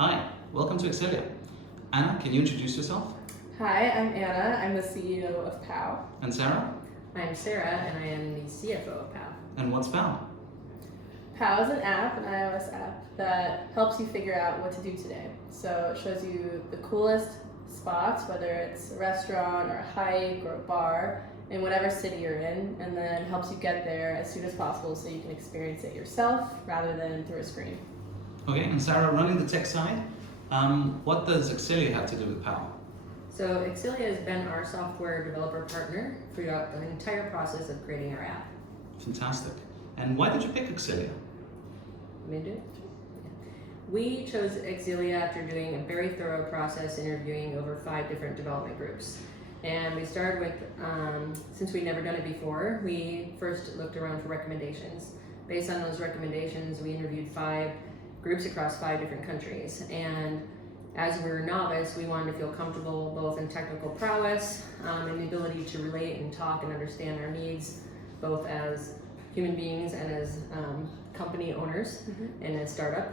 Hi, welcome to Exelia. Anna, can you introduce yourself? Hi, I'm Anna. I'm the CEO of PAO. And Sarah? I'm Sara, and I am the CFO of PAO. And what's PAO? PAO is an app, an iOS app, that helps you figure out what to do today. So it shows you the coolest spots, whether it's a restaurant or a hike or a bar, in whatever city you're in, and then helps you get there as soon as possible so you can experience it yourself rather than through a screen. Okay, and Sarah, running the tech side, what does Exelia have to do with PAO? So Exelia has been our software developer partner throughout the entire process of creating our app. Fantastic. And why did you pick Exelia? May I do it? We chose Exelia after doing a very thorough process interviewing over 5 different development groups. And we started with, since we'd never done it before, we first looked around for recommendations. Based on those recommendations, we interviewed 5 groups across 5 different countries. And as we were novice, we wanted to feel comfortable both in technical prowess and the ability to relate and talk and understand our needs, both as human beings and as company owners in a startup.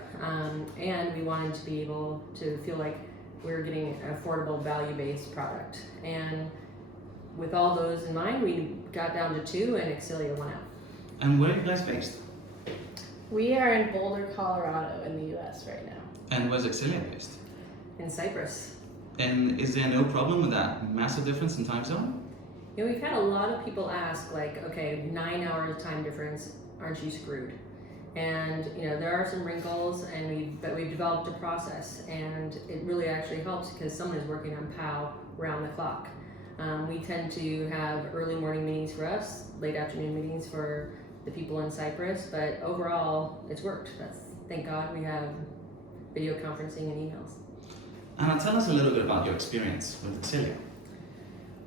And we wanted to be able to feel like we were getting an affordable, value-based product. And with all those in mind, we got down to 2 and Exelia won out. And where are you guys based? We are in Boulder, Colorado in the US right now. And where's Exelia based? In Cyprus. And is there no problem with that massive difference in time zone? You know, we've had a lot of people ask, like, okay, 9 hours time difference, aren't you screwed? And you know, there are some wrinkles, but we've developed a process, and it really actually helps because someone is working on PAO round the clock. We tend to have early morning meetings for us, late afternoon meetings for the people in Cyprus, but overall, it's worked. Thank God we have video conferencing and emails. Anna, tell us a little bit about your experience with Exelia.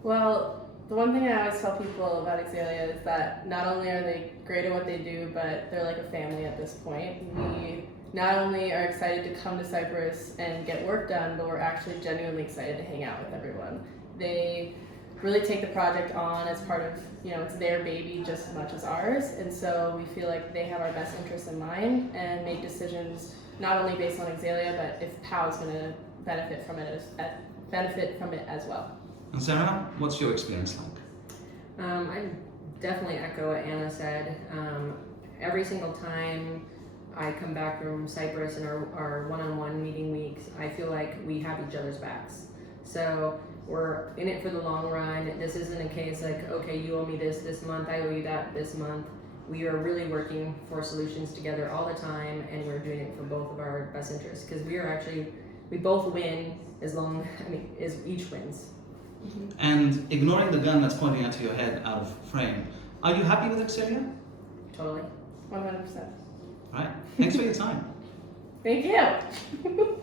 Well, the one thing I always tell people about Exelia is that not only are they great at what they do, but they're like a family at this point. We not only are excited to come to Cyprus and get work done, but we're actually genuinely excited to hang out with everyone. They really take the project on as part of, it's their baby just as much as ours. And so we feel like they have our best interests in mind and make decisions not only based on Exelia, but if PAO is going to benefit from it as well. And Sarah, what's your experience like? I definitely echo what Anna said. Every single time I come back from Cyprus in our one-on-one meeting weeks, I feel like we have each other's backs. So we're in it for the long run. This isn't a case like, okay, you owe me this month, I owe you that this month. We are really working for solutions together all the time, and we're doing it for both of our best interests because we both win as each wins. And ignoring the gun that's pointing out to your head out of frame, are you happy with Exelia? Totally. 100%. Right. Thanks for your time. Thank you.